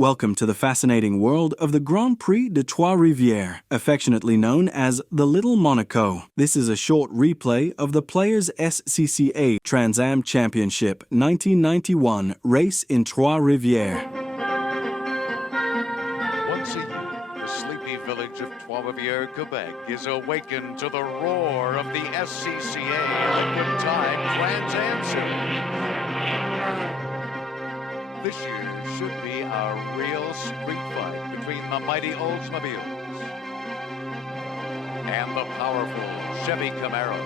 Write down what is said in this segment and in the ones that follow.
Welcome to the fascinating world of the Grand Prix de Trois-Rivières, affectionately known as the Little Monaco. This is a short replay of the Players' SCCA Trans Am Championship 1991 race in Trois-Rivières. Once a year, the sleepy village of Trois-Rivières, Quebec is awakened to the roar of the SCCA Liquid Tide Trans Am Series. This year should be a real street fight between the mighty Oldsmobiles and the powerful Chevy Camaros.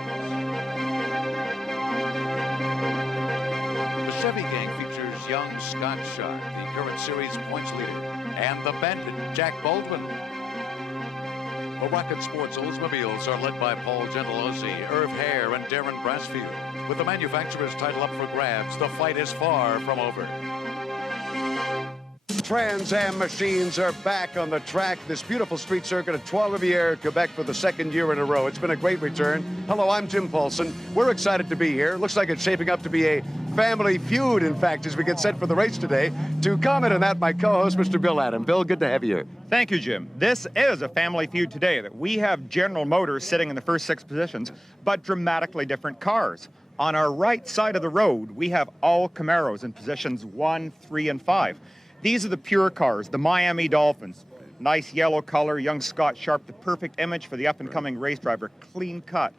The Chevy gang features young Scott Sharp, the current series points leader, and the bandit Jack Baldwin. The Rocket Sports Oldsmobiles are led by Paul Gentilozzi, Irv Hare, and Darren Brassfield. With the manufacturer's title up for grabs, the fight is far from over. Trans Am machines are back on the track, this beautiful street circuit at Trois-Rivières, Quebec for the second year in a row. It's been a great return. Hello, I'm Jim Paulson. We're excited to be here. Looks like it's shaping up to be a family feud, in fact, as we get set for the race today. To comment on that, my co-host, Mr. Bill Adam. Bill, good to have you here. Thank you, Jim. This is a family feud today. That we have General Motors sitting in the first 6 positions, but dramatically different cars. On our right side of the road, we have all Camaros in positions 1, 3, and 5. These are the pure cars, the Miami Dolphins. Nice yellow color, young Scott Sharp, the perfect image for the up-and-coming race driver, clean cut.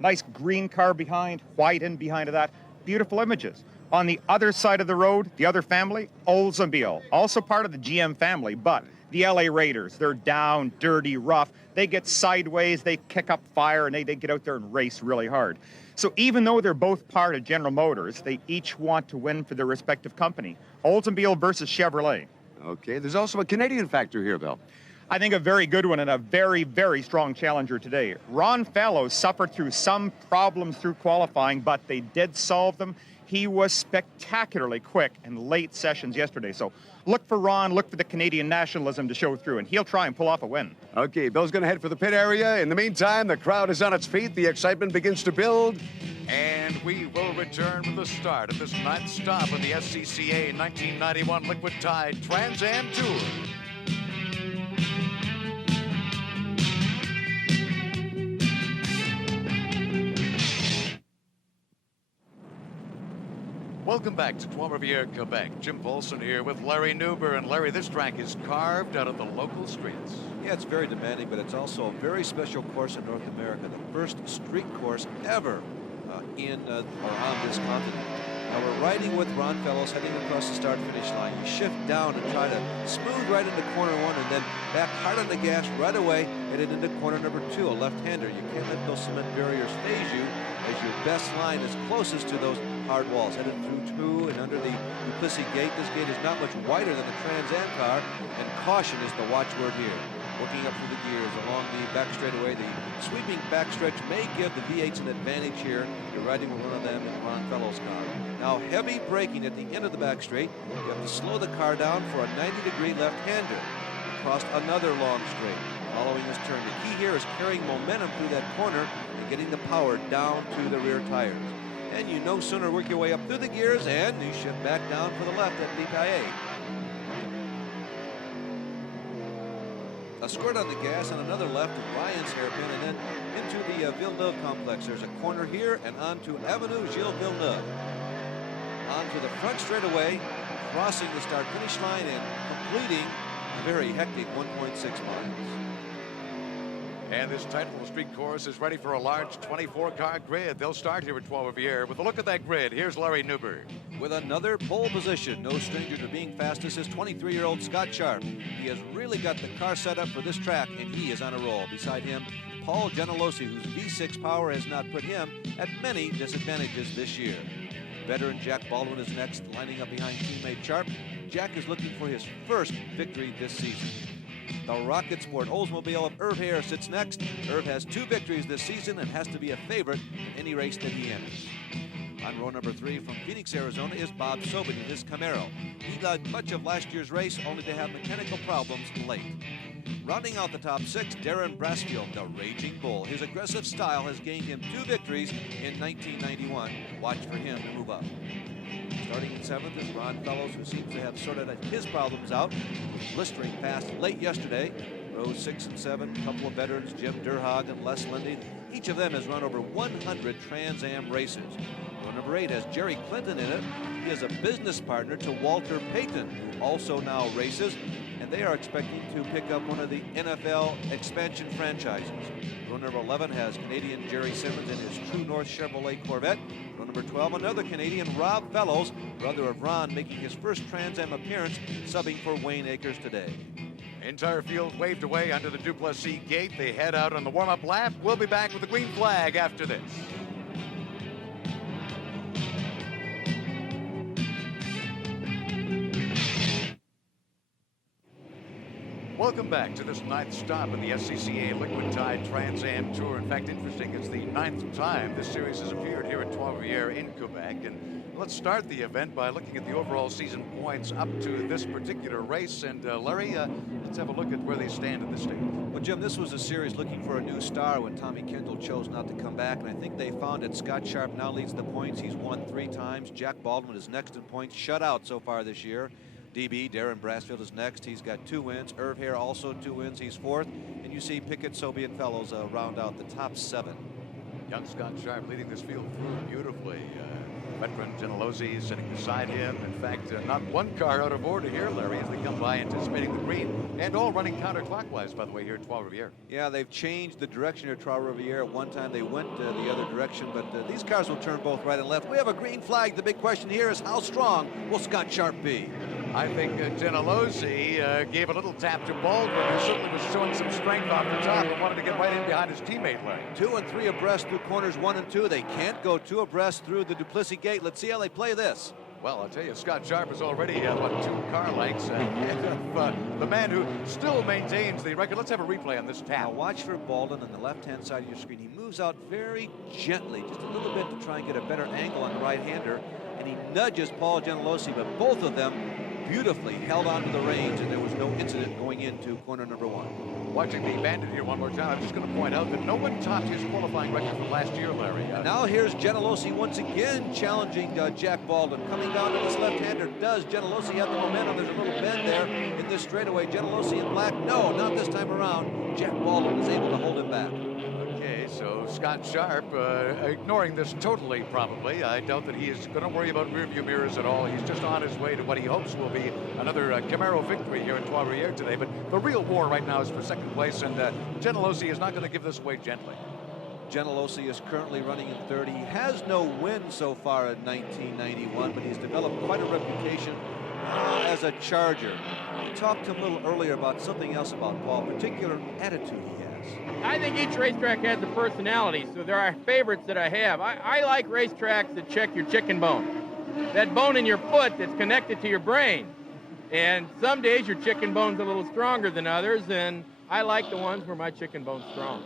Nice green car behind, white in behind of that, beautiful images. On the other side of the road, the other family, Oldsmobile, also part of the GM family, but the LA Raiders, they're down, dirty, rough. They get sideways, they kick up fire, and they get out there and race really hard. So even though they're both part of General Motors, they each want to win for their respective company. Oldsmobile versus Chevrolet. Okay, there's also a Canadian factor here, Bill. I think a very good one and a very, very strong challenger today. Ron Fellows suffered through some problems through qualifying, but they did solve them. He was spectacularly quick in late sessions yesterday. So look for Ron, look for the Canadian nationalism to show through, and he'll try and pull off a win. Okay, Bill's going to head for the pit area. In the meantime, the crowd is on its feet. The excitement begins to build. And we will return with the start of this 9th stop of the SCCA 1991 Liquid Tide Trans Am Tour. Welcome back to Trois-Rivières, Quebec. Jim Paulson here with Larry Newber. And Larry, this track is carved out of the local streets. Yeah, it's very demanding, but it's also a very special course in North America. The first street course ever or on this continent. Now we're riding with Ron Fellows heading across the start-finish line. You shift down and try to smooth right into corner 1 and then back hard on the gas right away, headed into corner number 2, a left-hander. You can't let those cement barriers phase you as your best line is closest to those hard walls. Headed through 2 and under the Duplessis gate. This gate is not much wider than the Trans Am car, and caution is the watchword here. Working up through the gears along the back straightaway. The sweeping backstretch may give the V8s an advantage here. You're riding with one of them in Ron Fellows' car. Now heavy braking at the end of the back straight. You have to slow the car down for a 90-degree left-hander. Across another long straight. Following this turn, the key here is carrying momentum through that corner and getting the power down to the rear tires. And you no sooner work your way up through the gears and you shift back down for the left at Vitae. A squirt on the gas and another left of Ryan's hairpin and then into the Villeneuve complex. There's a corner here and onto Avenue Gilles Villeneuve. Onto the front straightaway, crossing the start-finish line and completing a very hectic 1.6 miles. And this title street course is ready for a large 24-car grid. They'll start here at Trois-Rivières. With a look at that grid, here's Larry Newber. With another pole position, no stranger to being fastest is 23-year-old Scott Sharp. He has really got the car set up for this track, and he is on a roll. Beside him, Paul Gentilozzi, whose V6 power has not put him at many disadvantages this year. Veteran Jack Baldwin is next, lining up behind teammate Sharp. Jack is looking for his first victory this season. The Rocket Sport Oldsmobile of Irv Hare sits next. Irv has 2 victories this season and has to be a favorite in any race that he enters. On row number 3 from Phoenix, Arizona is Bob Sobin in his Camaro. He led much of last year's race only to have mechanical problems late. Rounding out the top 6, Darren Brassfield, the Raging Bull. His aggressive style has gained him 2 victories in 1991. Watch for him to move up. Starting in 7th is Ron Fellows, who seems to have sorted his problems out. Blistering past late yesterday. Rows 6 and 7, a couple of veterans, Jim Durhag and Les Lindy. Each of them has run over 100 Trans Am races. Row number 8 has Jerry Clinton in it. He is a business partner to Walter Payton, who also now races, and they are expecting to pick up one of the NFL expansion franchises. Row number 11 has Canadian Jerry Simmons in his True North Chevrolet Corvette. Row number 12, another Canadian, Rob Fellows, brother of Ron, making his first Trans Am appearance, subbing for Wayne Akers today. Entire field waved away under the Duplessis gate. They head out on the warm-up lap. We'll be back with the green flag after this. Welcome back to this 9th stop in the SCCA Liquid Tide Trans Am Tour. In fact, interesting, it's the 9th time this series has appeared here at Trois-Rivières in Quebec. And let's start the event by looking at the overall season points up to this particular race. And Larry, let's have a look at where they stand at this stage. Well, Jim, this was a series looking for a new star when Tommy Kendall chose not to come back, and I think they found it. Scott Sharp now leads the points. He's won 3 times. Jack Baldwin is next in points, shut out so far this year. DB, Darren Brassfield, is next. He's got 2 wins. Irv Hare also 2 wins. He's 4th. And you see Pickett, Sobey, and Fellows round out the top 7. Young Scott Sharp leading this field through beautifully. Veteran Gentilozzi sitting beside him. In fact, not one car out of order here, Larry, as they come by anticipating the green, and all running counterclockwise, by the way, here at Trois-Rivières. Yeah, they've changed the direction of Trois-Rivières. At one time they went the other direction, but these cars will turn both right and left. We have a green flag. The big question here is how strong will Scott Sharp be? I think Gentilozzi gave a little tap to Baldwin, who certainly was showing some strength off the top and wanted to get right in behind his teammate, Larry. 2 and 3 abreast through corners 1 and 2. They can't go 2 abreast through the Duplessis gate. Let's see how they play this. Well, I'll tell you, Scott Sharp is already 2 car lengths the man who still maintains the record. Let's have a replay on this tap. Now watch for Baldwin on the left-hand side of your screen. He moves out very gently, just a little bit to try and get a better angle on the right-hander, and he nudges Paul Gentilozzi, but both of them beautifully held onto the reins, and there was no incident going into corner number 1. Watching the Bandit here one more time, I'm just going to point out that no one topped his qualifying record from last year, Larry. And now here's Gentilozzi once again challenging Jack Baldwin. Coming down to this left-hander. Does Gentilozzi have the momentum? There's a little bend there in this straightaway. Gentilozzi in black. No, not this time around. Jack Baldwin is able to hold him back. Okay, so Scott Sharp ignoring this totally, probably. I doubt that he is going to worry about rearview mirrors at all. He's just on his way to what he hopes will be another Camaro victory here at Trois-Rivières today. But the real war right now is for second place, and Gentilozzi is not going to give this away gently. Gentilozzi is currently running in 3rd. He has no win so far in 1991, but he's developed quite a reputation as a charger. We talked to him a little earlier about something else about Paul, particular attitude he has. I think each racetrack has a personality, so there are favorites that I have. I like racetracks that check your chicken bone. That bone in your foot that's connected to your brain. And some days your chicken bone's a little stronger than others, and I like the ones where my chicken bone's strong.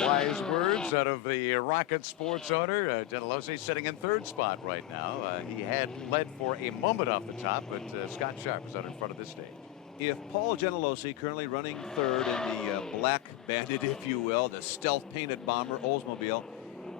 Wise words out of the Rocket Sports owner. Gentilozzi sitting in 3rd spot right now. He had led for a moment off the top, but Scott Sharp is out in front of this stage. If Paul Gentilozzi, currently running 3rd in the Black Bandit, if you will, the stealth painted bomber Oldsmobile,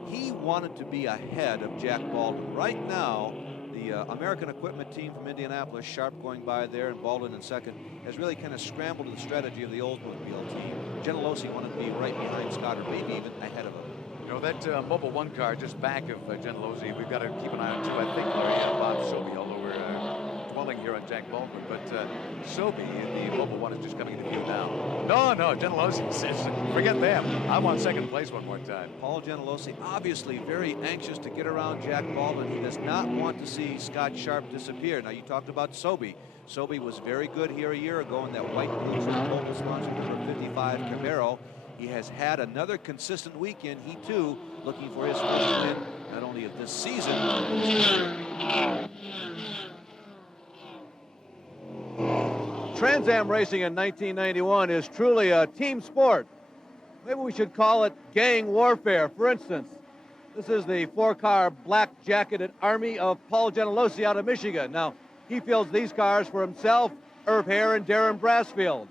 he wanted to be ahead of Jack Baldwin. Right now, the American equipment team from Indianapolis, Sharp going by there and Baldwin in 2nd, has really kind of scrambled the strategy of the Oldsmobile team. Gentilozzi wanted to be right behind Scott, or maybe even ahead of him. You know, that Mobile 1 car just back of Gentilozzi, we've got to keep an eye on too. I think Larry Bob Sobey, although we're dwelling here on Jack Baldwin, but Sobey, the Mobile 1, is just coming into view now. No, Gentilozzi says, forget them. I want 2nd place one more time. Paul Gentilozzi obviously very anxious to get around Jack Baldwin. He does not want to see Scott Sharp disappear. Now, you talked about Sobey. Sobey was very good here a year ago in that white Cruiser Global sponsored number 55 Camaro. He has had another consistent weekend. He, too, looking for his first win, not only of this season, Trans Am racing in 1991 is truly a team sport. Maybe we should call it gang warfare. For instance, this is the 4-car black-jacketed army of Paul Gentilozzi out of Michigan. Now, he fields these cars for himself, Irv Hare, and Darren Brassfield.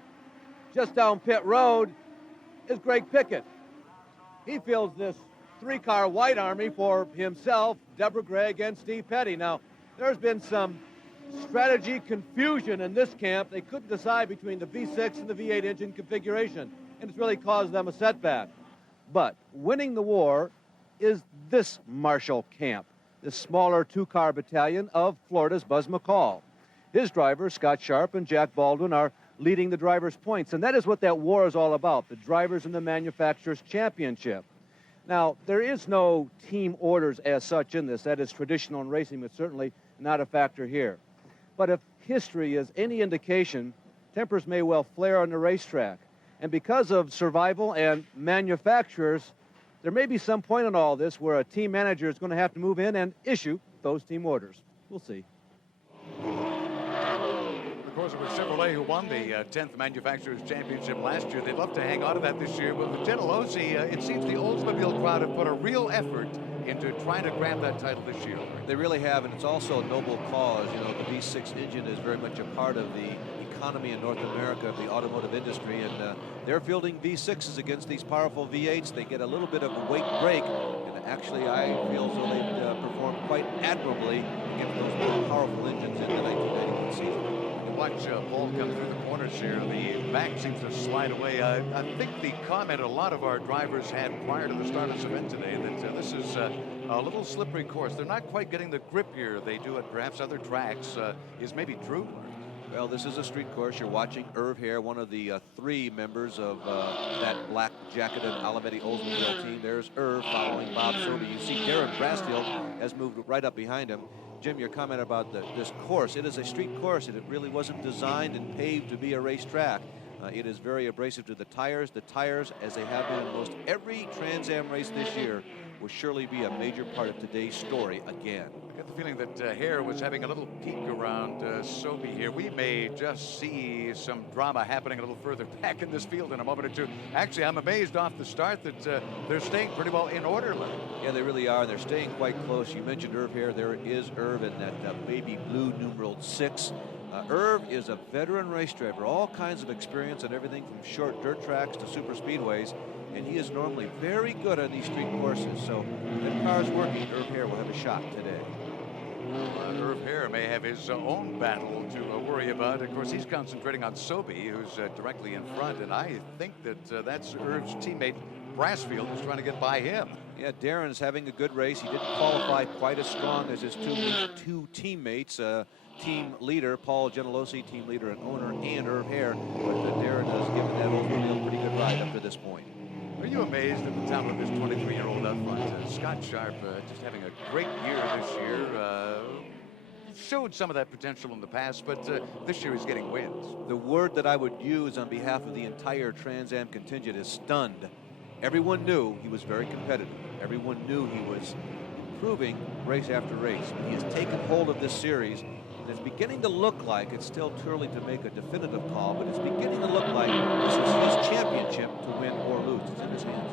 Just down pit road is Greg Pickett. He fields this three-car white army for himself, Deborah Gregg, and Steve Petty. Now, there's been some strategy confusion in this camp. They couldn't decide between the V6 and the V8 engine configuration, and it's really caused them a setback. But winning the war is this Marshall camp, this smaller two-car battalion of Florida's Buzz McCall. His drivers, Scott Sharp and Jack Baldwin, are leading the drivers' points, and that is what that war is all about, the drivers and the manufacturers' championship. Now, there is no team orders as such in this. That is traditional in racing, but certainly not a factor here. But if history is any indication, tempers may well flare on the racetrack. And because of survival and manufacturers, there may be some point in all this where a team manager is going to have to move in and issue those team orders. We'll see. Of course, it was Chevrolet who won the 10th Manufacturers Championship last year. They'd love to hang on to that this year, but with Gentilozzi, it seems the Oldsmobile crowd have put a real effort into trying to grab that title this year. They really have, and it's also a noble cause. You know, the V6 engine is very much a part of the economy in North America, of the automotive industry, and they're fielding V6s against these powerful V8s. They get a little bit of a weight break, and actually I feel as though they've performed quite admirably against those more powerful engines in the 1991 season. Watch Paul come through the corners here. The back seems to slide away. I think the comment a lot of our drivers had prior to the start of this event today that this is a little slippery course. They're not quite getting the grip here they do at perhaps other tracks is maybe true. Well, this is a street course. You're watching Irv here, one of the three members of that black jacketed Alameda Oldsmobile team. There's Irv following Bob Sobey. You see Darren Brasfield has moved right up behind him. Jim, your comment about this course, it is a street course, and it really wasn't designed and paved to be a racetrack. It is very abrasive to the tires. The tires, as they have been in most every Trans Am race this year, will surely be a major part of today's story again. I got the feeling that Hare was having a little peek around Sobey here. We may just see some drama happening a little further back in this field in a moment or two. Actually, I'm amazed off the start that they're staying pretty well in order. Yeah, they really are. They're staying quite close. You mentioned Irv Hare. There is Irv in that baby blue numeral 6. Irv is a veteran race driver, all kinds of experience on everything from short dirt tracks to super speedways, and he is normally very good on these street courses. So if the car is working, Irv Hare will have a shot today. Irv Hare may have his own battle to worry about. Of course, he's concentrating on Sobey, who's directly in front, and I think that that's Irv's teammate Brasfield who's trying to get by him. Yeah, Darren's having a good race. He didn't qualify quite as strong as his two teammates. Team leader Paul Gentilozzi, team leader and owner, and Irv Hare, but Darren has given that Oldsmobile a pretty good ride up to this point. Are you amazed at the talent of this 23-year-old up front? Scott Sharp just having a great year this year. Showed some of that potential in the past, but this year he's getting wins. The word that I would use on behalf of the entire Trans Am contingent is stunned. Everyone knew he was very competitive. Everyone knew he was improving race after race. He has taken hold of this series. It's beginning to look like, it's still too early to make a definitive call, but it's beginning to look like this is his championship to win or lose. It's in his hands.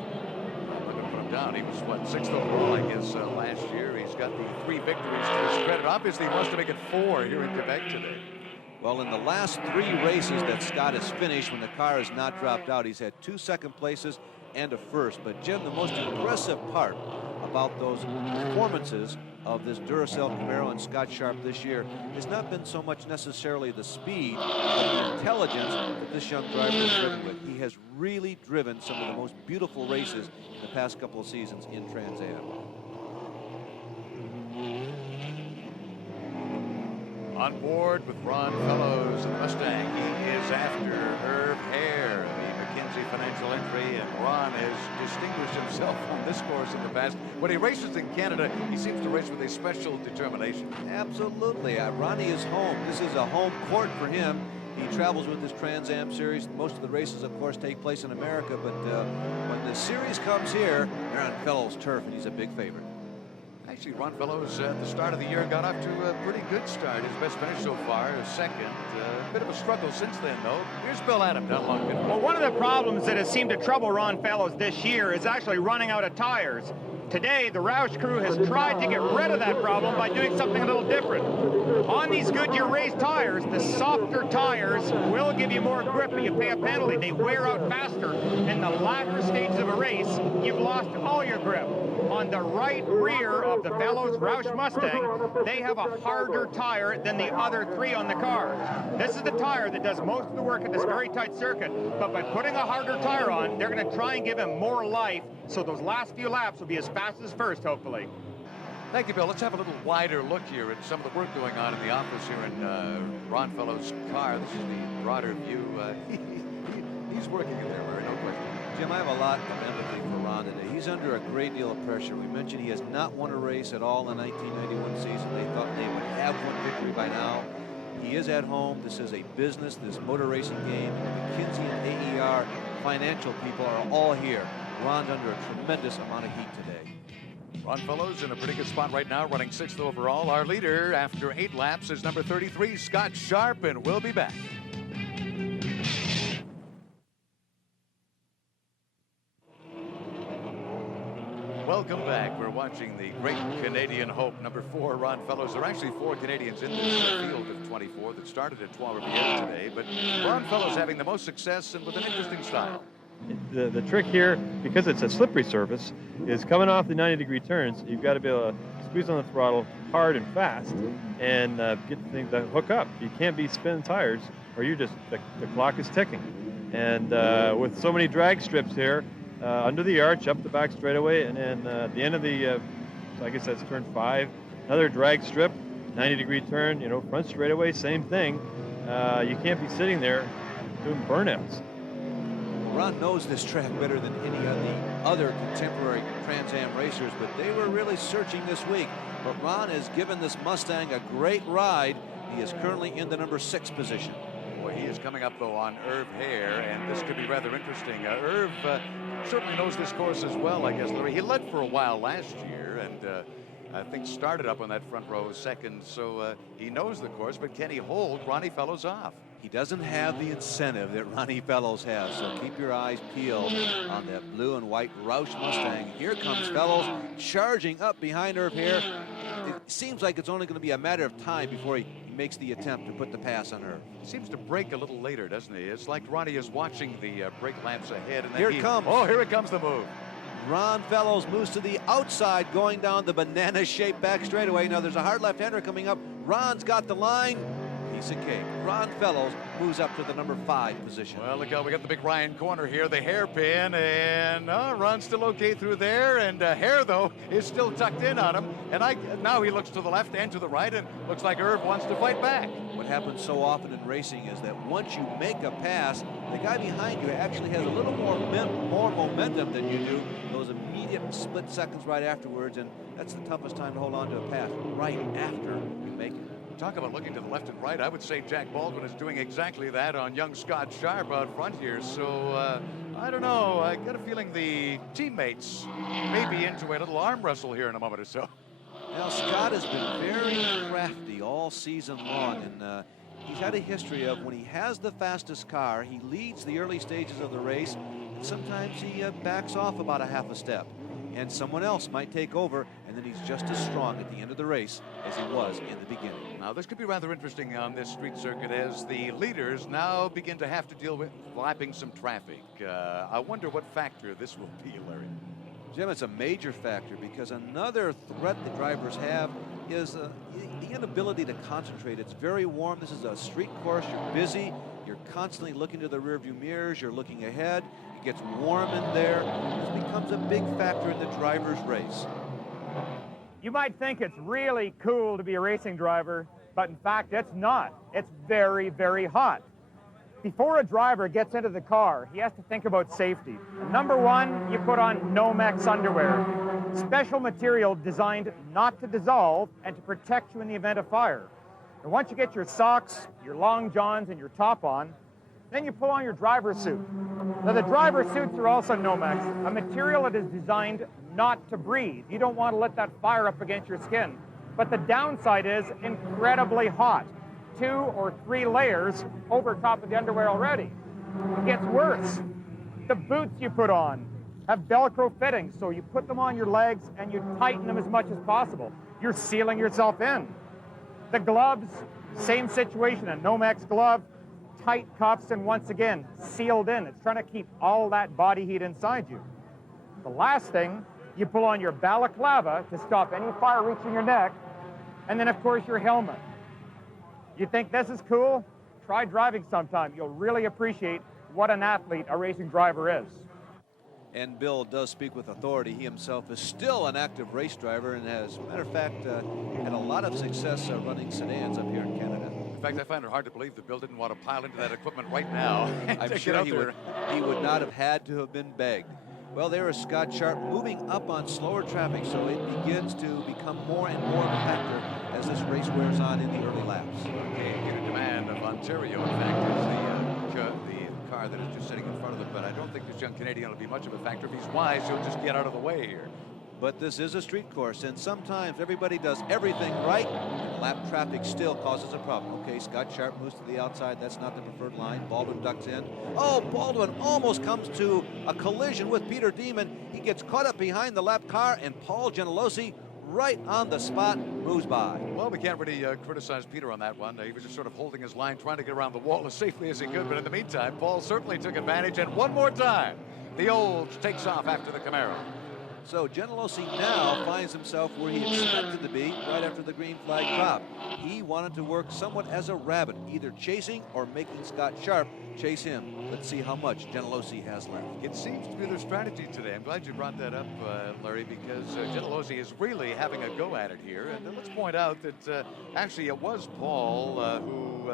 We're going to put him down. He was, what, 6th overall, I guess, last year. He's got the 3 victories to his credit. Obviously, he wants to make it 4 here in Quebec today. Well, in the last 3 races that Scott has finished, when the car has not dropped out, he's had 2 second places and a first. But, Jim, the most impressive part about those performances of this Duracell Camaro and Scott Sharp this year has not been so much necessarily the speed, but the intelligence that this young driver has driven with. He has really driven some of the most beautiful races in the past couple of seasons in Trans Am. On board with Ron Fellows of Mustang, he is after Irv Hare, the McKinsey financial entry, and Ron has distinguished himself on this course in the past. When he races in Canada, he seems to race with a special determination. Absolutely. Ronnie is home. This is a home court for him. He travels with this Trans Am series. Most of the races, of course, take place in America, but when the series comes here, they're on Fellows' turf, and he's a big favorite. Actually, Ron Fellows at the start of the year got off to a pretty good start. His best finish so far is 2nd. A bit of a struggle since then, though. Here's Bill Adams down along the middle. Well, one of the problems that has seemed to trouble Ron Fellows this year is actually running out of tires. Today, the Roush crew has tried to get rid of that problem by doing something a little different. On these Goodyear race tires, the softer tires will give you more grip, but you pay a penalty. They wear out faster. In the latter stages of a race, you've lost all your grip. on the right rear of the Fellows Roush Mustang, they have a harder tire than the other three on the car. This is the tire that does most of the work at this very tight circuit, but by putting a harder tire on, they're going to try and give him more life, so those last few laps will be as fast as first, hopefully. Thank you, Bill. Let's have a little wider look here at some of the work going on in the office here in Ron Fellows' car. This is the broader view. He's working in there, Murray, no question. Jim, I have a lot of empathy for Ron today. He's under a great deal of pressure. We mentioned he has not won a race at all in the 1991 season. They thought they would have one victory by now. He is at home. This is a business, this motor racing game. McKinsey and AER financial people are all here. Ron's under a tremendous amount of heat today. Ron Fellows in a pretty good spot right now, running 6th overall. Our leader after 8 laps is number 33, Scott Sharp, and we'll be back. Welcome back. We're watching the great Canadian hope, number 4, Ron Fellows. There are actually 4 Canadians in this field of 24 that started at Trois-Rivières today, but Ron Fellows having the most success and with an interesting style. The trick here, because it's a slippery surface, is coming off the 90-degree turns, you've got to be able to squeeze on the throttle hard and fast and get the thing to hook up. You can't be spinning tires or you just, the clock is ticking. And with so many drag strips here, under the arch, up the back straightaway, and then at the end of the, I guess that's turn 5, another drag strip, 90-degree turn, front straightaway, same thing. You can't be sitting there doing burnouts. Ron knows this track better than any of the other contemporary Trans Am racers, but they were really searching this week. But Ron has given this Mustang a great ride. He is currently in the number 6 position. Boy, he is coming up, though, on Irv Hare, and this could be rather interesting. Irv certainly knows this course as well, I guess, Larry. He led for a while last year, and I think started up on that front row second, so he knows the course, but can he hold Ronnie Fellows off? He doesn't have the incentive that Ronnie Fellows has, so keep your eyes peeled on that blue and white Roush Mustang. Here comes Fellows charging up behind Irv Hare. It seems like it's only going to be a matter of time before he makes the attempt to put the pass on Irv. Seems to break a little later, doesn't he? It's like Ronnie is watching the brake lamps ahead. And then here it comes. Oh, here it comes, the move. Ron Fellows moves to the outside, going down the banana-shaped back straightaway. Now there's a hard left-hander coming up. Ron's got the line. Piece of cake. Ron Fellows moves up to the number 5 position. Well, look out, we got the big Ryan corner here, the hairpin, and Ron's still okay through there, and Hare, though, is still tucked in on him, and now he looks to the left and to the right, and looks like Irv wants to fight back. What happens so often in racing is that once you make a pass, the guy behind you actually has a little more momentum than you do, those immediate split seconds right afterwards, and that's the toughest time to hold on to a pass, right after you make it. Talk about looking to the left and right. I would say Jack Baldwin is doing exactly that on young Scott Sharp out front here. So, I don't know. I got a feeling the teammates may be into a little arm wrestle here in a moment or so. Now, Scott has been very crafty all season long, and he's had a history of when he has the fastest car, he leads the early stages of the race, and sometimes he backs off about a half a step. And someone else might take over, and then he's just as strong at the end of the race as he was in the beginning. Now, this could be rather interesting on this street circuit as the leaders now begin to have to deal with lapping some traffic. I wonder what factor this will be, Larry. Jim, it's a major factor because another threat the drivers have is the inability to concentrate. It's very warm. This is a street course. You're busy. You're constantly looking to the rearview mirrors. You're looking ahead. It gets warm in there. This becomes a big factor in the driver's race. You might think it's really cool to be a racing driver, but in fact, it's not. It's very, very hot. Before a driver gets into the car, he has to think about safety. Number 1, you put on Nomex underwear, special material designed not to dissolve and to protect you in the event of fire. And once you get your socks, your long johns, and your top on, then you pull on your driver's suit. Now, the driver's suits are also Nomex, a material that is designed not to breathe. You don't want to let that fire up against your skin. But the downside is incredibly hot. 2 or 3 layers over top of the underwear already. It gets worse. The boots you put on have Velcro fittings, so you put them on your legs and you tighten them as much as possible. You're sealing yourself in. The gloves, same situation, a Nomex glove, tight cuffs, and once again, sealed in. It's trying to keep all that body heat inside you. The last thing, You pull on your balaclava to stop any fire reaching your neck, and then, of course, your helmet. You think this is cool? Try driving sometime. You'll really appreciate what an athlete a racing driver is. And Bill does speak with authority. He himself is still an active race driver and has, as a matter of fact, had a lot of success running sedans up here in Canada. In fact, I find it hard to believe that Bill didn't want to pile into that equipment right now. I'm sure he would not have had to have been begged. Well, there is Scott Sharp moving up on slower traffic, so it begins to become more and more of a factor as this race wears on in the early laps. Okay, in demand of Ontario, in fact, is the car that is just sitting in front of them, but I don't think this young Canadian will be much of a factor. If he's wise, he'll just get out of the way here. But this is a street course, and sometimes everybody does everything right, and lap traffic still causes a problem. Okay, Scott Sharp moves to the outside. That's not the preferred line. Baldwin ducks in. Oh, Baldwin almost comes to a collision with Peter Demon. He gets caught up behind the lap car, and Paul Gentilozzi, right on the spot, moves by. Well, we can't really criticize Peter on that one. He was just sort of holding his line, trying to get around the wall as safely as he could. But in the meantime, Paul certainly took advantage. And one more time, the Olds takes off after the Camaro. So Gentilozzi now finds himself where he expected to be right after the green flag drop. He wanted to work somewhat as a rabbit, either chasing or making Scott Sharp chase him. Let's see how much Gentilozzi has left. It seems to be their strategy today. I'm glad you brought that up, Larry, because Gentilozzi is really having a go at it here. And let's point out that actually it was Paul who,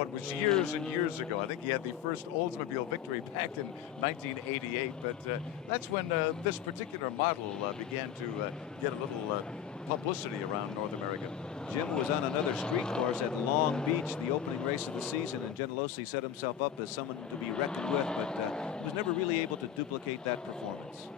it was years and years ago. I think he had the first Oldsmobile victory back in 1988. But that's when this particular model began to get a little publicity around North America. Jim was on another street course at Long Beach, the opening race of the season, and Gentilozzi set himself up as someone to be reckoned with, but was never really able to duplicate that performance.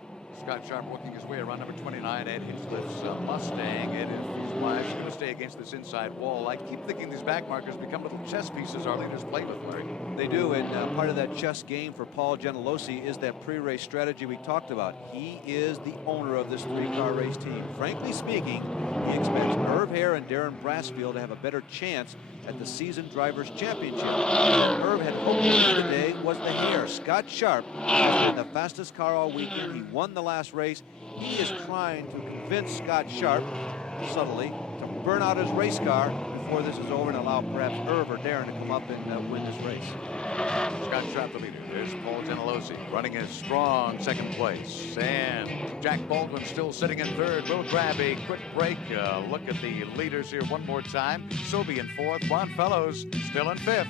Scott Sharp working his way around number 29, Ed Hinchcliffe's Mustang. Ed is wise. He's going to stay against this inside wall. I keep thinking these back markers become little chess pieces our leaders play with, Larry. They do, and part of that chess game for Paul Gentilozzi is that pre-race strategy we talked about. He is the owner of this three-car race team. Frankly speaking, he expects Irv Hare and Darren Brassfield to have a better chance at the season drivers championship. Irv had hoped today was the Hare. Scott Sharp has been the fastest car all weekend. He won the last race. He is trying to convince Scott Sharp, subtly, to burn out his race car before this is over and allow perhaps Irv or Darren to come up and win this race. Scott Sharp, the leader. There's Paul Gentilozzi running a strong second place. And Jack Baldwin still sitting in third. We'll grab a quick break. Look at the leaders here one more time. Sobey in fourth. Ron Fellows still in fifth.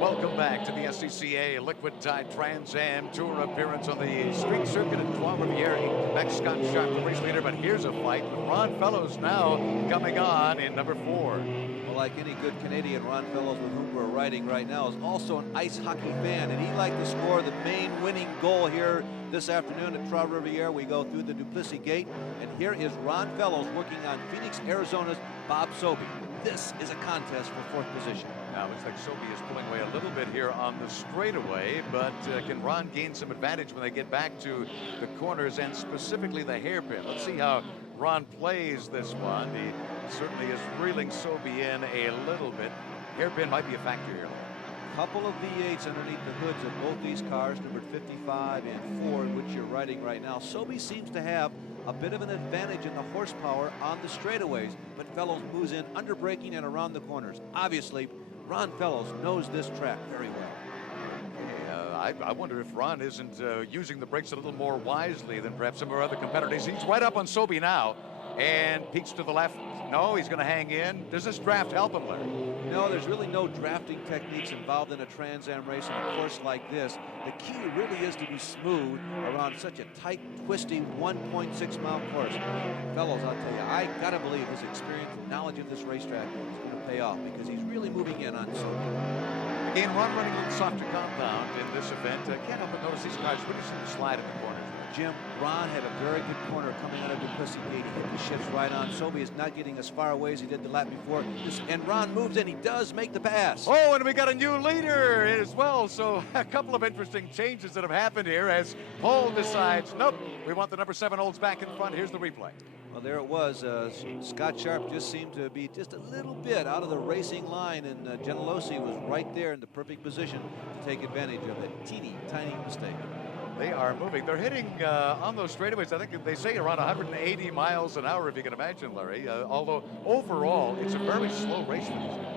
Welcome back to the SCCA Liquid Tide Trans Am Tour appearance on the street circuit at Trois-Rivières in Quebec. Scott Sharp, the race leader, but here's a fight with Ron Fellows now coming on in number 4. Well, like any good Canadian, Ron Fellows, with whom we're riding right now, is also an ice hockey fan, and he'd like to score the main winning goal here this afternoon at Trois-Rivières. We go through the Duplessis Gate, and here is Ron Fellows working on Phoenix, Arizona's Bob Sobey. This is a contest for fourth position. Now, it looks like Sobey is pulling away a little bit here on the straightaway, but can Ron gain some advantage when they get back to the corners and specifically the hairpin? Let's see how Ron plays this one. He certainly is reeling Sobey in a little bit. Hairpin might be a factor here. Couple of V8s underneath the hoods of both these cars, numbered 55 and 4, which you're riding right now. Sobey seems to have a bit of an advantage in the horsepower on the straightaways, but Fellows moves in under braking and around the corners. Obviously, Ron Fellows knows this track very well. I wonder if Ron isn't using the brakes a little more wisely than perhaps some of our other competitors. He's right up on Sobey now and peeks to the left. No, he's going to hang in. Does this draft help him, Larry? No, there's really no drafting techniques involved in a Trans Am race on a course like this. The key really is to be smooth around such a tight, twisty 1.6 mile course. Fellows, I'll tell you, I got to believe his experience and knowledge of this racetrack is going to pay off because he's really moving in on Sobey. Again, Ron running a little softer compound in this event. Can't help but notice these cars really seem to slide in the corners. Jim, Ron had a very good corner coming out of Duplessis Gate. He hit the shifts right on. Sobey is not getting as far away as he did the lap before. And Ron moves in. He does make the pass. Oh, and we got a new leader as well. So a couple of interesting changes that have happened here as Paul decides, nope, we want the number 7 Olds back in front. Here's the replay. Well, there it was. Scott Sharp just seemed to be just a little bit out of the racing line, and Gentilozzi was right there in the perfect position to take advantage of a teeny tiny mistake. They are moving. They're hitting on those straightaways, I think they say around 180 miles an hour, if you can imagine, Larry. Although overall, it's a very slow race for these guys.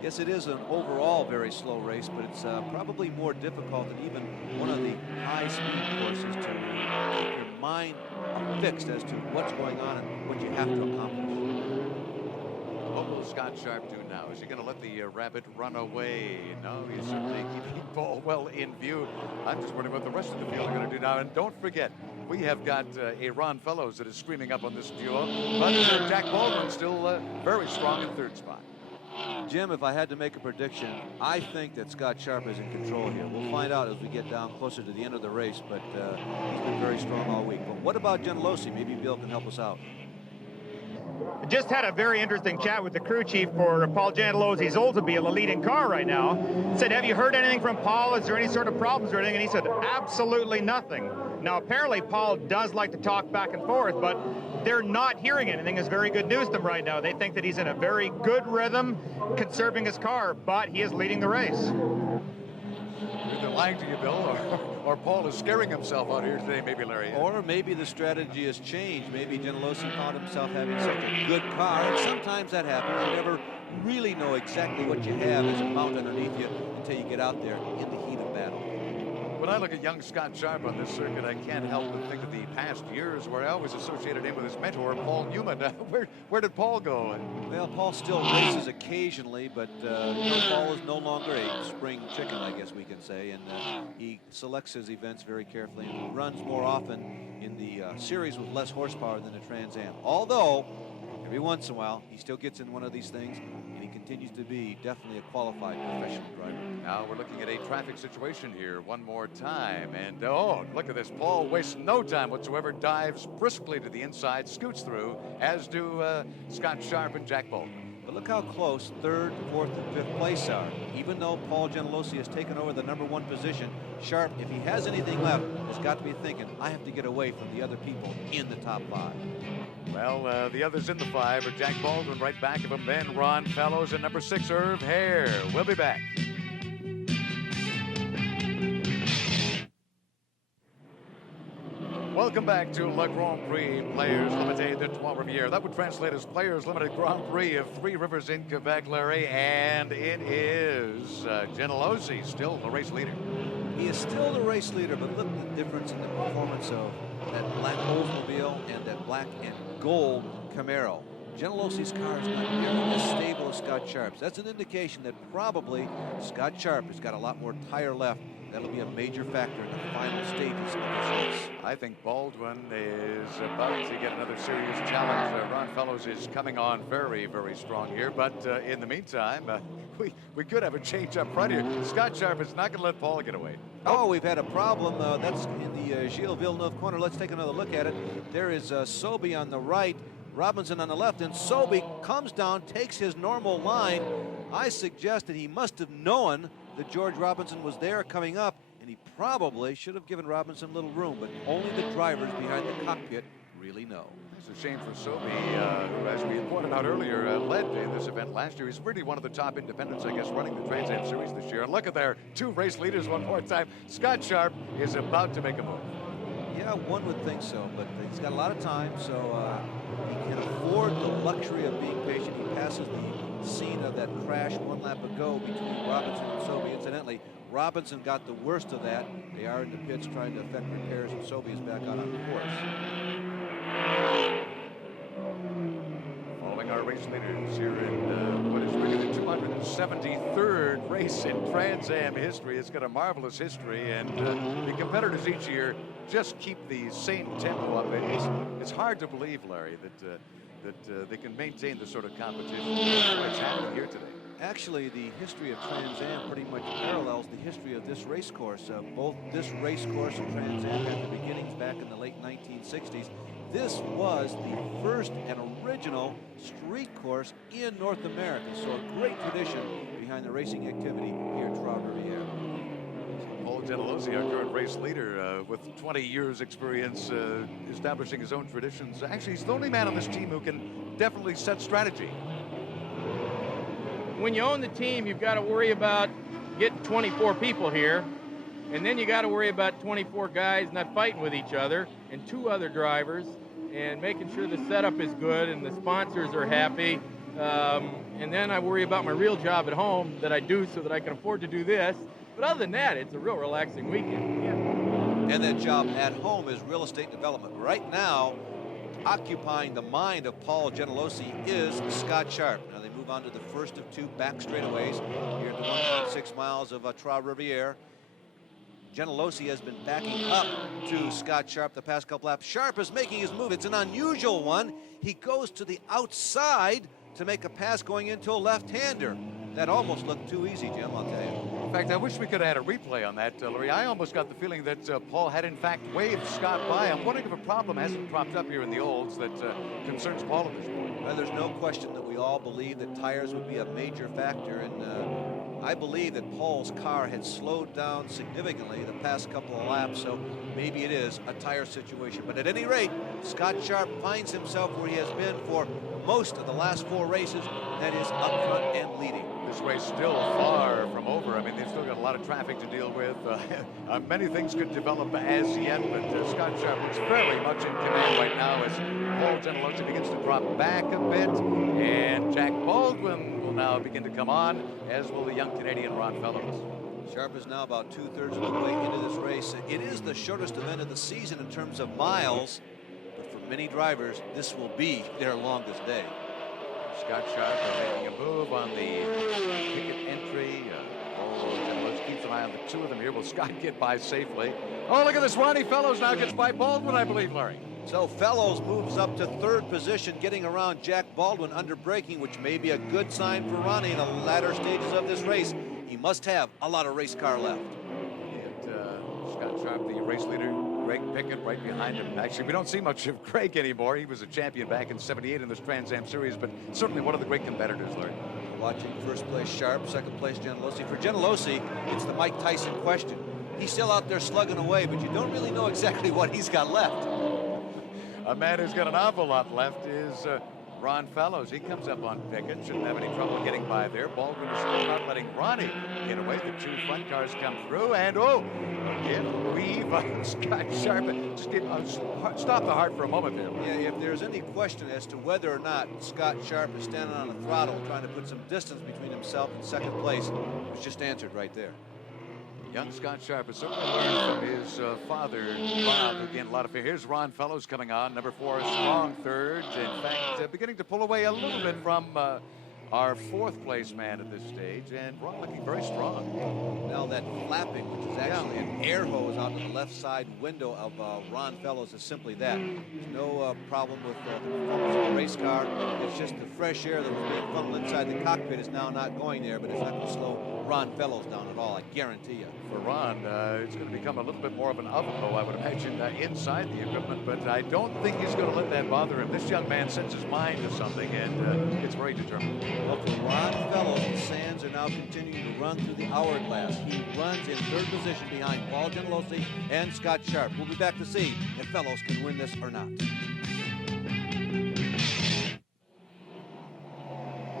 Yes, it is an overall very slow race, but it's probably more difficult than even one of the high-speed courses to keep your mind fixed as to what's going on and what you have to accomplish. What will Scott Sharp do now? Is he going to let the rabbit run away? No, he's certainly keeping Paul well in view. I'm just wondering what the rest of the field are going to do now. And don't forget, we have got a Ron Fellows that is screaming up on this duo, but Jack Baldwin still very strong in third spot. Jim, if I had to make a prediction, I think that Scott Sharp is in control here. We'll find out as we get down closer to the end of the race, but he's been very strong all week. But what about Gentilozzi? Maybe Bill can help us out. Just had a very interesting chat with the crew chief for Paul Gentilozzi's Oldsmobile, the leading car right now. Said, have you heard anything from Paul? Is there any sort of problems or anything? And he said, absolutely nothing. Now, apparently, Paul does like to talk back and forth, but they're not hearing anything. Is very good news to them right now. They think that he's in a very good rhythm, conserving his car, but he is leading the race. Either lying to you, Bill, or Paul is scaring himself out here today, maybe, Larry. Or maybe the strategy has changed. Maybe Gentilozzi found himself having such a good car, and sometimes that happens. You never really know exactly what you have as a mount underneath you until you get out there in the heat of battle. When I look at young Scott Sharp on this circuit, I can't help but think of the past years where I always associated him with his mentor, Paul Newman. Where did Paul go? Well, Paul still races occasionally, but Paul is no longer a spring chicken, I guess we can say, and he selects his events very carefully and runs more often in the series with less horsepower than the Trans Am. Although, every once in a while, he still gets in one of these things, and he continues to be definitely a qualified professional driver. Now we're looking at a traffic situation here one more time, and oh, look at this. Paul wastes no time whatsoever, dives briskly to the inside, scoots through, as do Scott Sharp and Jack Baldwin. But look how close third, fourth, and fifth place are. Even though Paul Gentilozzi has taken over the #1 position, Sharp, if he has anything left, has got to be thinking, I have to get away from the other people in the top 5. Well, the others in the 5 are Jack Baldwin right back of him, then Ron Fellows, and number 6, Irv Hare. We'll be back. Welcome back to Le Grand Prix Players Limited de Trois-Rivières. That would translate as Players Limited Grand Prix of Three Rivers in Quebec, Larry. And it is Gentilozzi, still the race leader. He is still the race leader, but look at the difference in the performance of that black Oldsmobile and that black and gold Camaro. Gentilozzi's car is not nearly as stable as Scott Sharp's. That's an indication that probably Scott Sharp has got a lot more tire left. That'll be a major factor in the final stages of this race. I think Baldwin is about to get another serious challenge. Ron Fellows is coming on very, very strong here. But in the meantime, we could have a change up front here. Scott Sharp is not going to let Paul get away. Oh, we've had a problem. That's in the Gilles Villeneuve corner. Let's take another look at it. There is Sobey on the right, Robinson on the left, and Sobey comes down, takes his normal line. I suggest that he must have known that George Robinson was there coming up, and he probably should have given Robinson a little room, but only the drivers behind the cockpit really know. It's a shame for Sobey, who, as we pointed out earlier, led in this event last year. He's really one of the top independents, I guess, running the Trans Am Series this year. And look at their 2 race leaders one more time. Scott Sharp is about to make a move. Yeah, one would think so, but he's got a lot of time, so he can afford the luxury of being patient. He passes the scene of that crash 1 lap ago between Robinson and Sobey. Incidentally, Robinson got the worst of that. They are in the pits trying to effect repairs, and Sobey is back out on the course. Following our race leaders here in what is really the 273rd race in Trans Am history. It's got a marvelous history, and the competitors each year just keep the same tempo up. It's hard to believe, Larry, that they can maintain the sort of competition that's happening here today. Actually, the history of Trans Am pretty much parallels the history of this race course. Both this race course and Trans Am had the beginnings back in the late 1960s. This was the first and original street course in North America, so a great tradition behind the racing activity here at Trois-Rivières. Paul Gentilozzi, our current race leader, with 20 years experience establishing his own traditions. Actually, he's the only man on this team who can definitely set strategy. When you own the team, you've got to worry about getting 24 people here. And then you got to worry about 24 guys not fighting with each other and 2 other drivers and making sure the setup is good and the sponsors are happy. And then I worry about my real job at home that I do so that I can afford to do this. But other than that, it's a real relaxing weekend. Yeah. And that job at home is real estate development. Right now, occupying the mind of Paul Gentilozzi is Scott Sharp. Now they move on to the first of 2 back straightaways here at the 1.6 miles of Trois-Rivieres. Gentilozzi has been backing up to Scott Sharp the past couple laps. Sharp is making his move. It's an unusual one. He goes to the outside to make a pass going into a left-hander. That almost looked too easy, Jim, I'll tell you. In fact, I wish we could have had a replay on that, Larry. I almost got the feeling that Paul had, in fact, waved Scott by. I'm wondering if a problem hasn't cropped up here in the Olds that concerns Paul at this point. Well, there's no question that we all believe that tires would be a major factor, and I believe that Paul's car had slowed down significantly the past couple of laps, so maybe it is a tire situation. But at any rate, Scott Sharp finds himself where he has been for most of the last 4 races, that is up front and leading. This race still far from over. I mean, they've still got a lot of traffic to deal with. Many things could develop as yet, but Scott Sharp looks very much in command right now as Paul Gentilozzi begins to drop back a bit, and Jack Baldwin will now begin to come on, as will the young Canadian Ron Fellows. Sharp is now about 2/3 of the way into this race. It is the shortest event of the season in terms of miles, but for many drivers, this will be their longest day. Scott Sharp making a move on the ticket entry. Let's keep an eye on the 2 of them here. Will Scott get by safely? Oh, look at this. Ronnie Fellows now gets by Baldwin, I believe, Larry. So Fellows moves up to 3rd position, getting around Jack Baldwin under braking, which may be a good sign for Ronnie in the latter stages of this race. He must have a lot of race car left. And Scott Sharp, the race leader, Greg Pickett right behind him. Actually, we don't see much of Greg anymore. He was a champion back in '78 in this Trans Am Series, but certainly one of the great competitors, Larry. Watching first place Sharp, second place Gentilozzi. For Gentilozzi, it's the Mike Tyson question. He's still out there slugging away, but you don't really know exactly what he's got left. A man who's got an awful lot left is Ron Fellows. He comes up on Pickett. Shouldn't have any trouble getting by there. Baldwin is still not letting Ronnie get away. The 2 front cars come through, and again, leave Scott Sharp. Just stop the heart for a moment there. Yeah, if there's any question as to whether or not Scott Sharp is standing on the throttle trying to put some distance between himself and second place, it was just answered right there. Young Scott Sharp has certainly learned from his father, Bob, who gained a lot of fear. Here's Ron Fellows coming on, number 4, a strong 3rd. In fact, beginning to pull away a little bit from our 4th place man at this stage, and Ron looking very strong. Now that flapping, which is actually an air hose out of the left side window of Ron Fellows, is simply that. There's no problem with the performance of the race car. It's just the fresh air that was being funneled inside the cockpit is now not going there, but it's not going to slow Ron Fellows down at all, I guarantee you. For Ron, it's going to become a little bit more of an oven, though, I would imagine, inside the equipment, but I don't think he's going to let that bother him. This young man sets his mind to something, and it's very determined. Well, for Ron Fellows, the Sands are now continuing to run through the hourglass. He runs in 3rd position behind Paul Gentilozzi and Scott Sharp. We'll be back to see if Fellows can win this or not.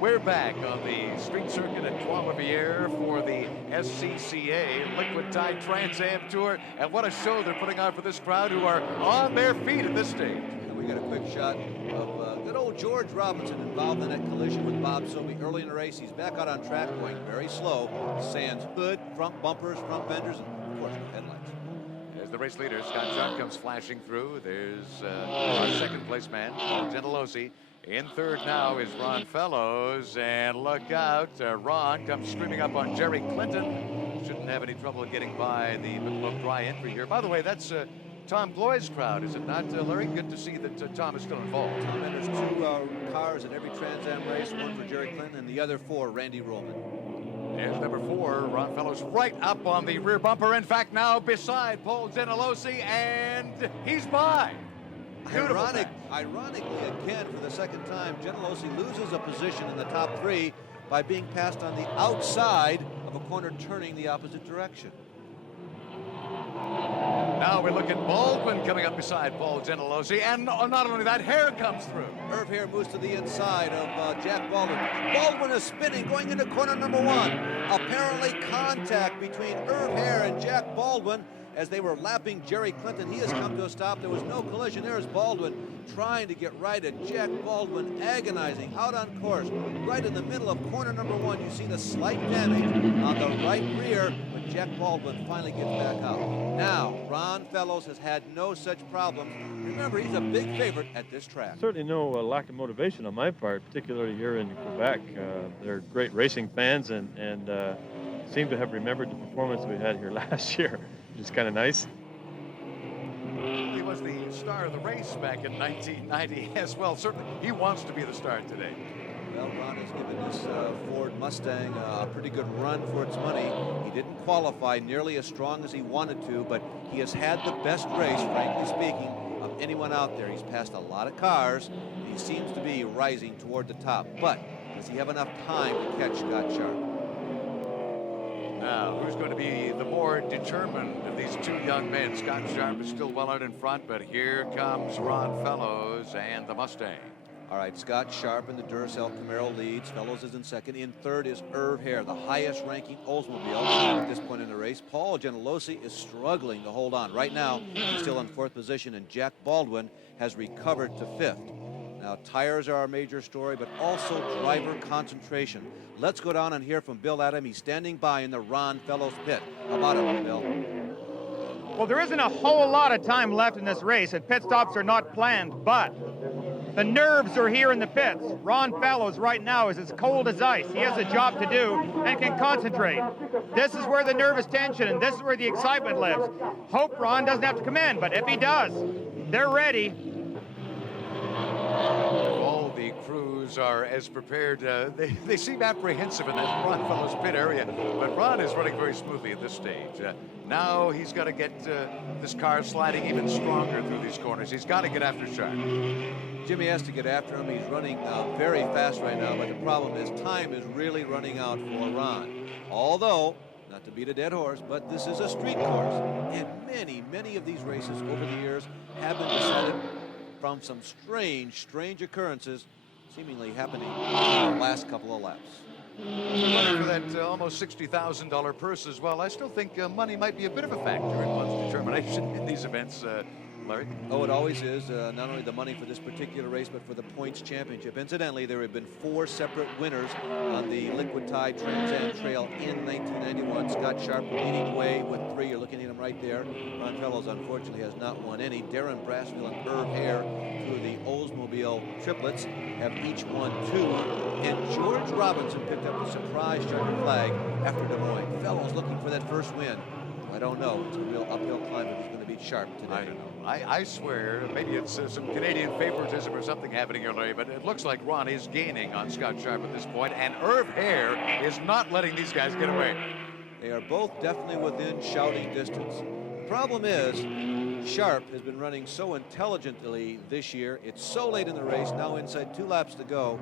We're back on the street circuit at Trois-Rivieres for the SCCA Liquid Tide Trans Am Tour. And what a show they're putting on for this crowd who are on their feet at this stage. And we got a quick shot of good old George Robinson involved in that collision with Bob Sobey early in the race. He's back out on track going very slow. Sands hood, front bumpers, front fenders, and of course the headlights. As the race leader, Scott Sharp, comes flashing through. There's our 2nd place man, Paul Gentilozzi. In 3rd now is Ron Fellows, and look out, Ron comes screaming up on Jerry Clinton. Shouldn't have any trouble getting by the Michelob Dry entry here. By the way, that's Tom Gloy's crowd, is it not, Larry? Good to see that Tom is still involved. Tom enters 2 cars in every Trans Am race, 1 for Jerry Clinton and the other 4 Randy Roman. There's number 4, Ron Fellows, right up on the rear bumper. In fact, now beside Paul Gentilozzi, and he's by. Ironically, again, for the 2nd time, Gentilozzi loses a position in the top 3 by being passed on the outside of a corner turning the opposite direction. Now we look at Baldwin coming up beside Paul Gentilozzi, and not only that, Hare comes through. Irv Hare moves to the inside of Jack Baldwin. Baldwin is spinning, going into corner number 1. Apparently contact between Irv Hare and Jack Baldwin as they were lapping Jerry Clinton. He has come to a stop. There was no collision. There's Baldwin trying to get right at Jack Baldwin, agonizing, out on course. Right in the middle of corner number 1, you see the slight damage on the right rear, but Jack Baldwin finally gets back out. Now, Ron Fellows has had no such problems. Remember, he's a big favorite at this track. Certainly no lack of motivation on my part, particularly here in Quebec. They're great racing fans and seem to have remembered the performance we had here last year, which is kind of nice. He was the star of the race back in 1990 as well. Certainly, he wants to be the star today. Well, Ron has given this Ford Mustang a pretty good run for its money. He didn't qualify nearly as strong as he wanted to, but he has had the best race, frankly speaking, of anyone out there. He's passed a lot of cars, and he seems to be rising toward the top. But does he have enough time to catch Scott Sharp? Now, who's going to be the more determined of these two young men? Scott Sharp is still well out in front, but here comes Ron Fellows and the Mustang. All right, Scott Sharp in the Duracell Camaro leads. Fellows is in second. In third is Irv Hare, the highest-ranking Oldsmobile at this point in the race. Paul Gentilozzi is struggling to hold on. Right now, he's still in fourth position, and Jack Baldwin has recovered to fifth. Now, tires are our major story, but also driver concentration. Let's go down and hear from Bill Adam. He's standing by in the Ron Fellows pit. How about it, Bill? Well, there isn't a whole lot of time left in this race, and pit stops are not planned, but the nerves are here in the pits. Ron Fellows right now is as cold as ice. He has a job to do and can concentrate. This is where the nervous tension and this is where the excitement lives. Hope Ron doesn't have to come in, but if he does, they're ready. All the crews are as prepared. They seem apprehensive in that Ron Fellows pit area, but Ron is running very smoothly at this stage. Now he's got to get this car sliding even stronger through these corners. He's got to get after Sharp. Jimmy has to get after him. He's running very fast right now, but the problem is time is really running out for Ron. Although, not to beat a dead horse, but this is a street course, and many of these races over the years have been decided from some strange occurrences seemingly happening in the last couple of laps. Money for that almost $60,000 purse as well. I still think money might be a bit of a factor in one's determination in these events, Larry. Oh, it always is. Not only the money for this particular race, but for the points championship. Incidentally, there have been 4 separate winners on the Liquid Tide Trans Am Trail in 1991. Scott Sharp leading the way with 3. You're looking at him right there. Ron Fellows, unfortunately, has not won any. Darren Brassfield and Irv Hare, through the Oldsmobile triplets, have each won 2. And George Robinson picked up the surprise checkered flag after Des Moines. Fellows looking for that first win. I don't know. It's a real uphill climb if he's going to beat Sharp today. I don't know. I swear, maybe it's some Canadian favoritism or something happening here, Larry, but it looks like Ron is gaining on Scott Sharp at this point, and Irv Hare is not letting these guys get away. They are both definitely within shouting distance. The problem is, Sharp has been running so intelligently this year. It's so late in the race, now inside 2 laps to go.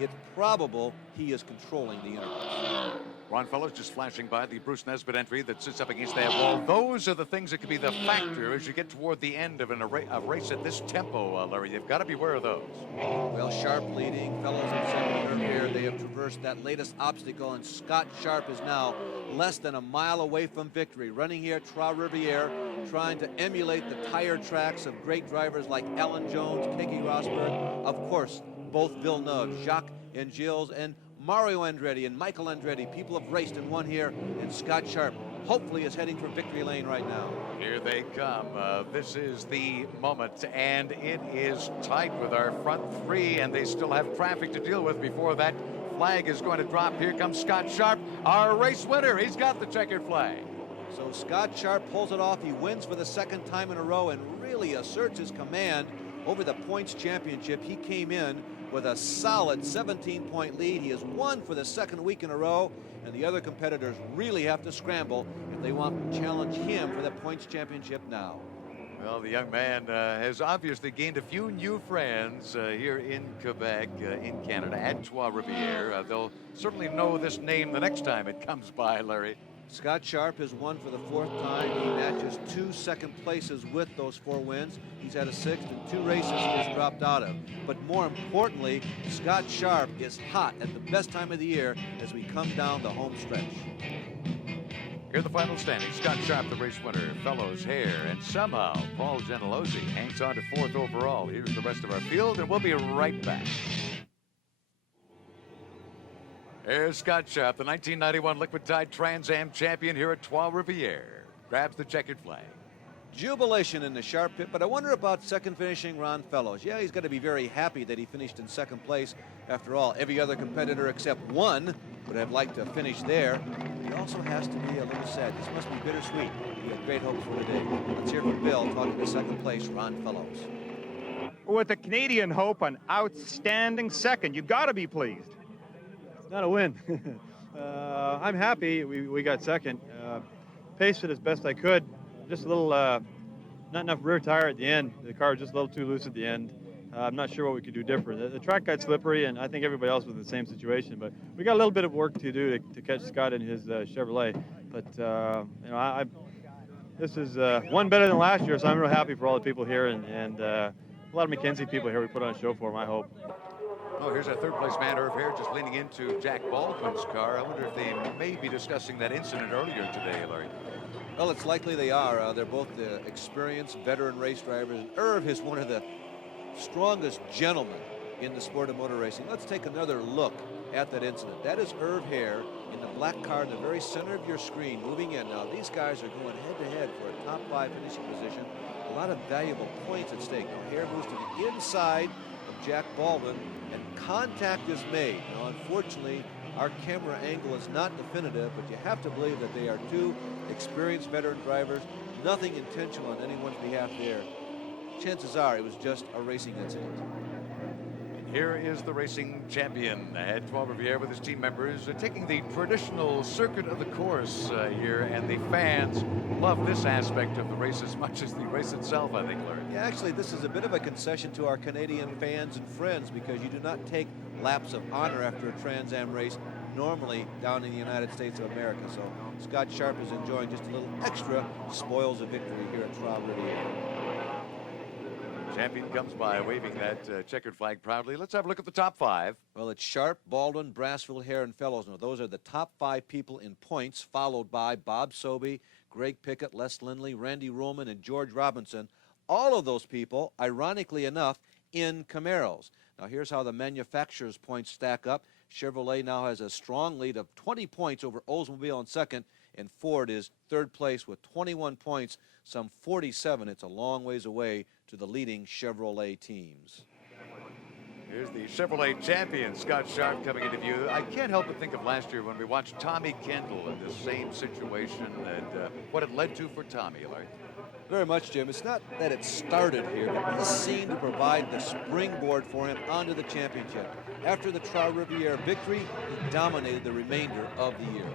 It's probable he is controlling the intervals. Ron Fellows just flashing by the Bruce Nesbitt entry that sits up against that wall. Those are the things that could be the factor as you get toward the end of a race at this tempo, Larry. You've got to be aware of those. Well, Sharp leading, Fellows in second here. They have traversed that latest obstacle, and Scott Sharp is now less than a mile away from victory. Running here at Trois-Rivieres, trying to emulate the tire tracks of great drivers like Alan Jones, Keke Rosberg, of course, both Villeneuve, Jacques and Gilles, and Mario Andretti and Michael Andretti. People have raced and won here, and Scott Sharp hopefully is heading for victory lane right now. Here they come. This is the moment, and it is tight with our front 3, and they still have traffic to deal with before that flag is going to drop. Here comes Scott Sharp, our race winner. He's got the checkered flag. So Scott Sharp pulls it off. He wins for the 2nd time in a row and really asserts his command over the points championship. He came in with a solid 17-point lead. He has won for the 2nd week in a row, and the other competitors really have to scramble if they want to challenge him for the points championship now. Well, the young man has obviously gained a few new friends here in Quebec, in Canada, at Trois-Rivieres. They'll certainly know this name the next time it comes by, Larry. Scott Sharp has won for the 4th time. He matches 2 second places with those 4 wins. He's had a 6th and 2 races he has dropped out of. But more importantly, Scott Sharp is hot at the best time of the year as we come down the home stretch. Here are the final standings. Scott Sharp, the race winner. Fellows, Hare, and somehow Paul Gentilozzi hangs on to 4th overall. Here's the rest of our field, and we'll be right back. Here's Scott Sharp, the 1991 Liquid Tide Trans Am champion here at Trois-Rivières. Grabs the checkered flag. Jubilation in the Sharp pit, but I wonder about second finishing Ron Fellows. Yeah, he's got to be very happy that he finished in 2nd place. After all, every other competitor except one would have liked to finish there. He also has to be a little sad. This must be bittersweet. He had great hopes for today. Let's hear from Bill talking to 2nd place Ron Fellows. With the Canadian hope, an outstanding 2nd. You've got to be pleased. It's not a win. I'm happy we got 2nd. Paced it as best I could. Just a little, not enough rear tire at the end. The car was just a little too loose at the end. I'm not sure what we could do different. The track got slippery, and I think everybody else was in the same situation. But we got a little bit of work to do to catch Scott in his Chevrolet. But you know, this is one better than last year, so I'm real happy for all the people here and a lot of McKenzie people here. We put on a show for them, I hope. Oh, here's our 3rd place man, Irv Hare, just leaning into Jack Baldwin's car. I wonder if they may be discussing that incident earlier today, Larry. Well, it's likely they are. They're both experienced veteran race drivers. And Irv is one of the strongest gentlemen in the sport of motor racing. Let's take another look at that incident. That is Irv Hare in the black car in the very center of your screen, moving in. Now, these guys are going head-to-head for a top 5 finishing position. A lot of valuable points at stake. Now, Hare moves to the inside of Jack Baldwin, and contact is made. Now, unfortunately, our camera angle is not definitive, but you have to believe that they are 2 experienced veteran drivers. Nothing intentional on anyone's behalf there. Chances are it was just a racing incident. Here is the racing champion at Trois-Rivières with his team members taking the traditional circuit of the course here, and the fans love this aspect of the race as much as the race itself, I think, Larry. Yeah, actually, this is a bit of a concession to our Canadian fans and friends because you do not take laps of honor after a Trans Am race normally down in the United States of America. So Scott Sharp is enjoying just a little extra spoils of victory here at Trois-Rivières. Champion comes by waving that checkered flag proudly. Let's have a look at the top 5. Well, it's Sharp, Baldwin, Brassfield, Hare, and Fellows. Now, those are the top 5 people in points, followed by Bob Sobey, Greg Pickett, Les Lindley, Randy Roman, and George Robinson. All of those people, ironically enough, in Camaros. Now, here's how the manufacturer's points stack up. Chevrolet now has a strong lead of 20 points over Oldsmobile in 2nd, and Ford is 3rd place with 21 points, some 47. It's a long ways away to the leading Chevrolet teams. Here's the Chevrolet champion, Scott Sharp, coming into view. I can't help but think of last year when we watched Tommy Kendall in the same situation and what it led to for Tommy, Larry. Very much, Jim. It's not that it started here, but this seemed to provide the springboard for him onto the championship. After the Trois-Rivières victory, he dominated the remainder of the year.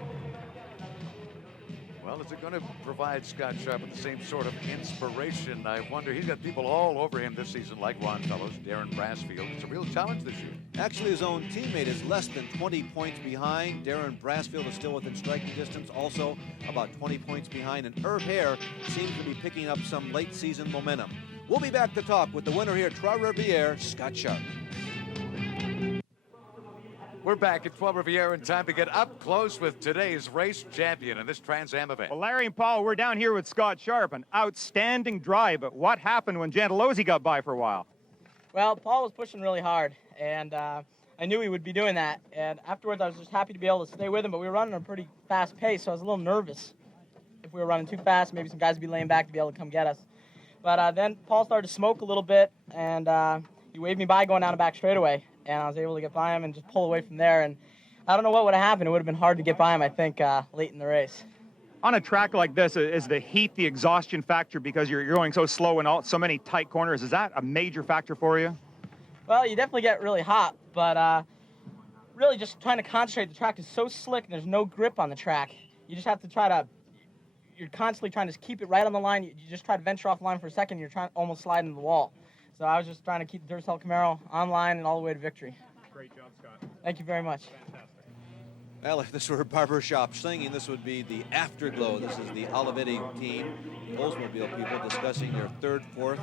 Well, is it going to provide Scott Sharp with the same sort of inspiration? I wonder. He's got people all over him this season, like Ron Fellows, Darren Brassfield. It's a real challenge this year. Actually, his own teammate is less than 20 points behind. Darren Brassfield is still within striking distance, also about 20 points behind. And Irv Hare seems to be picking up some late season momentum. We'll be back to talk with the winner here at Trois-Rivières, Scott Sharp. We're back at Trois-Rivières in time to get up close with today's race champion in this Trans Am event. Well, Larry and Paul, we're down here with Scott Sharp. An outstanding drive, but what happened when Gentilozzi got by for a while? Well, Paul was pushing really hard, and I knew he would be doing that. And afterwards, I was just happy to be able to stay with him, but we were running at a pretty fast pace, so I was a little nervous. If we were running too fast, maybe some guys would be laying back to be able to come get us. But then Paul started to smoke a little bit, and he waved me by going down the back straightaway. And I was able to get by him and just pull away from there. And I don't know what would have happened. It would have been hard to get by him, I think, late in the race. On a track like this, is the heat the exhaustion factor because you're going so slow in so many tight corners? Is that a major factor for you? Well, you definitely get really hot, but really just trying to concentrate. The track is so slick and there's no grip on the track. You just have to you're constantly trying to keep it right on the line. You just try to venture off the line for a second, you're trying to almost slide into the wall. So I was just trying to keep the Duracell Camaro on line and all the way to victory. Great job, Scott. Thank you very much. Fantastic. Well, if this were a barbershop singing, this would be the afterglow. This is the Olivetti team, the Oldsmobile people, discussing their third, fourth,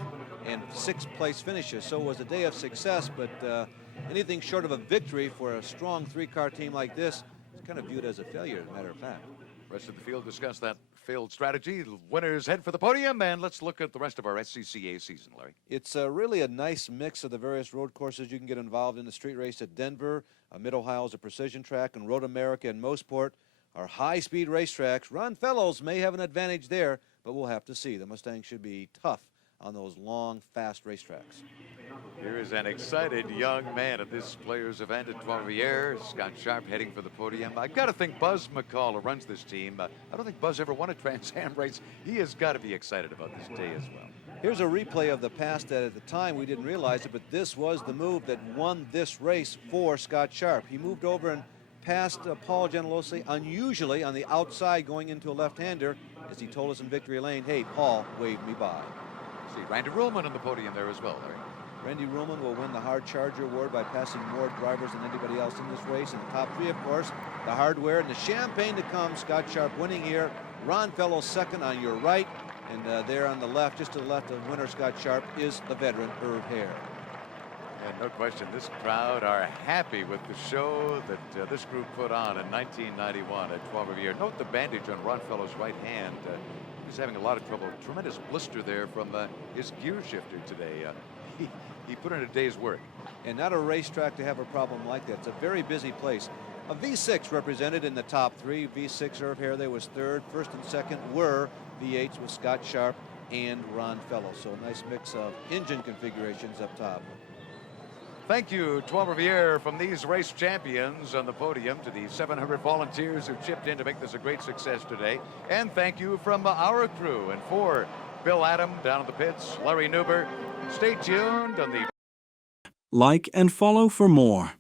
and sixth place finishes. So it was a day of success, but anything short of a victory for a strong three-car team like this is kind of viewed as a failure, as a matter of fact. Rest of the field discuss that failed strategy. The winners head for the podium, and let's look at the rest of our SCCA season, Larry. It's really a nice mix of the various road courses you can get involved in. The street race at Denver, Mid-Ohio is a precision track, and Road America and Mosport are high-speed racetracks. Ron Fellows may have an advantage there, but we'll have to see. The Mustang should be tough on those long, fast racetracks. Here is an excited young man at this players' event at Trois-Rivières. Scott Sharp heading for the podium. I've got to think Buzz McCall, who runs this team, I don't think Buzz ever won a Trans Am race. He has got to be excited about this day as well. Here's a replay of the past that at the time we didn't realize it, but this was the move that won this race for Scott Sharp. He moved over and passed Paul Gentilozzi unusually on the outside going into a left-hander as he told us in Victory Lane, hey, Paul waved me by. See Randy Ruhlman on the podium there as well, Larry. Randy Ruhlman will win the Hard Charger Award by passing more drivers than anybody else in this race. In the top three, of course, the hardware and the champagne to come. Scott Sharp winning here. Ron Fellows second on your right. And there on the left, just to the left of winner Scott Sharp, is the veteran Irv Hare. And no question, this crowd are happy with the show that this group put on in 1991 at Trois-Rivières. Note the bandage on Ron Fellows' right hand. He's having a lot of trouble. Tremendous blister there from his gear shifter today. He put in a day's work. And not a racetrack to have a problem like that. It's a very busy place. A V6 represented in the top three. V6 Irv Hare there was third. First and second were V8s with Scott Sharp and Ron Fellows. So a nice mix of engine configurations up top. Thank you, Trois-Rivières, from these race champions on the podium to the 700 volunteers who chipped in to make this a great success today. And thank you from our crew. And for Bill Adam down in the pits, Larry Newber, stay tuned on the... Like and follow for more.